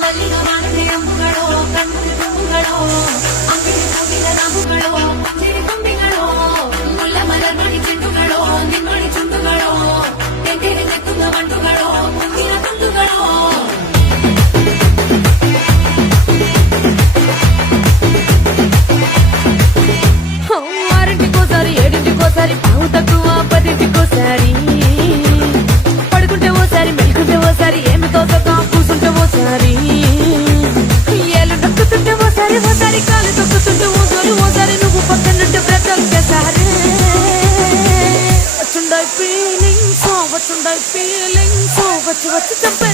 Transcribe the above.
ಮಲ್ಲಿಗ ಮಾನದೆ ಅಂಬುಗಳೋ ಕಣ್ಣು ತುಂಬುಗಳೋ ಅಂಗಡಿ ಕೂಡಿದ ನಾಮುಗಳೋ ಮುಂದಿನ ಕೊಂಬಿಗಳೋ ಮುಲ್ಲ ಮಲರ್ ಮಣಿ ಚೆಂಡುಗಳೋ ನಿಮ್ಮಣಿ ಚುಂಡುಗಳೋ ತೆಂಡೆಗೆ ನೆತ್ತುವ ಮಂಡುಗಳೋ ಮುಂದಿನ ತುಂಡುಗಳೋ ఆరింటికోసారి ఏడింటికోసారి పావు తక్కువ పదింటికోసారి పడుకుంటే ఓసారి మెలుకుంటే ఓసారి ఏమి తోసక కూసుంటే ఓసారి ఏళ్ళు నొక్కుతుంటే ఓసారి ఓసారి కాలు తొక్కుతుంటే ఓసారి నువ్వు పక్కనుంటే బ్రతొక్కేసారి వచ్చుండై ఫీలింగ్స్ వచ్చి వచ్చి చెప్పే